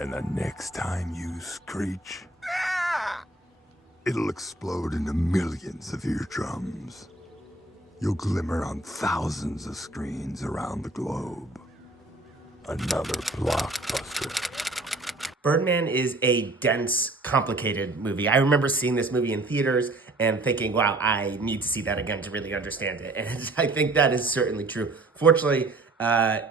And the next time you screech, it'll explode into millions of eardrums. You'll glimmer on thousands of screens around the globe. Another blockbuster. Birdman is a dense, complicated movie. I remember seeing this movie in theaters and thinking, wow, I need to see that again to really understand it. And I think that is certainly true. Fortunately,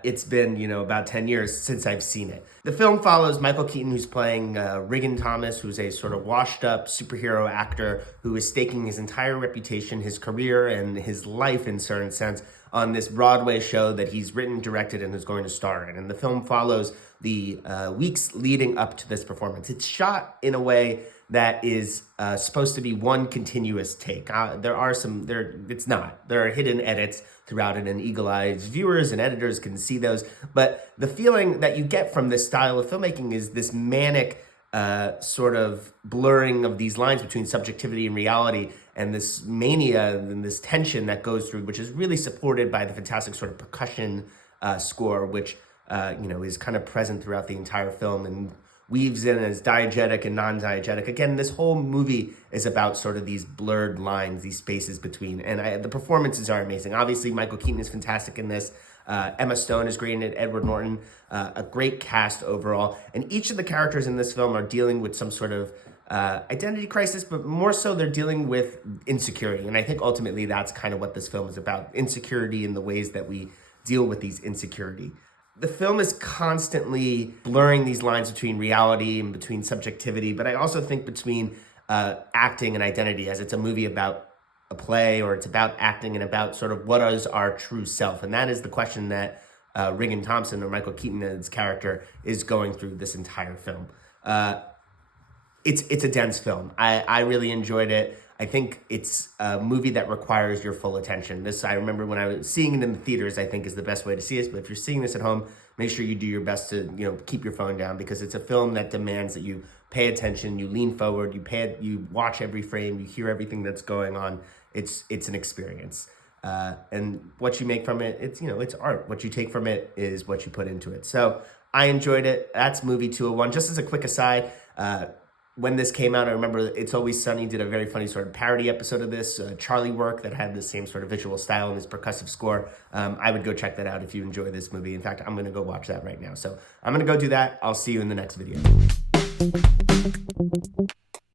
it's been, about 10 years since I've seen it. The film follows Michael Keaton, who's playing Regan Thomas, who's a sort of washed up superhero actor who is staking his entire reputation, his career, and his life in a certain sense on this Broadway show that he's written, directed, and is going to star in. And the film follows the weeks leading up to this performance. It's shot in a way that is supposed to be one continuous take. It's not. There are hidden edits throughout it, and eagle-eyed viewers and editors can see those. But the feeling that you get from this style of filmmaking is this manic sort of blurring of these lines between subjectivity and reality, and this mania and this tension that goes through, which is really supported by the fantastic sort of percussion score, which is kind of present throughout the entire film and weaves in as diegetic and non-diegetic. Again, this whole movie is about sort of these blurred lines, these spaces between, and the performances are amazing. Obviously, Michael Keaton is fantastic in this. Emma Stone is great in it, Edward Norton, a great cast overall. And each of the characters in this film are dealing with some sort of identity crisis, but more so they're dealing with insecurity. And I think ultimately that's kind of what this film is about, insecurity and the ways that we deal with these insecurity. The film is constantly blurring these lines between reality and between subjectivity, but I also think between acting and identity, as it's a movie about a play, or it's about acting and about sort of what is our true self. And that is the question that Regan Thompson, or Michael Keaton's character, is going through this entire film. It's a dense film. I really enjoyed it. I think it's a movie that requires your full attention. I remember when I was seeing it in the theaters, I think is the best way to see it. But if you're seeing this at home, make sure you do your best to, keep your phone down, because it's a film that demands that you pay attention, you lean forward, you watch every frame, you hear everything that's going on. It's an experience. And what you make from it, it's art. What you take from it is what you put into it. So I enjoyed it. That's movie 201. Just as a quick aside, when this came out, I remember It's Always Sunny did a very funny sort of parody episode of this, Charlie Work, that had the same sort of visual style and this percussive score. I would go check that out if you enjoy this movie. In fact, I'm going to go watch that right now. So I'm going to go do that. I'll see you in the next video.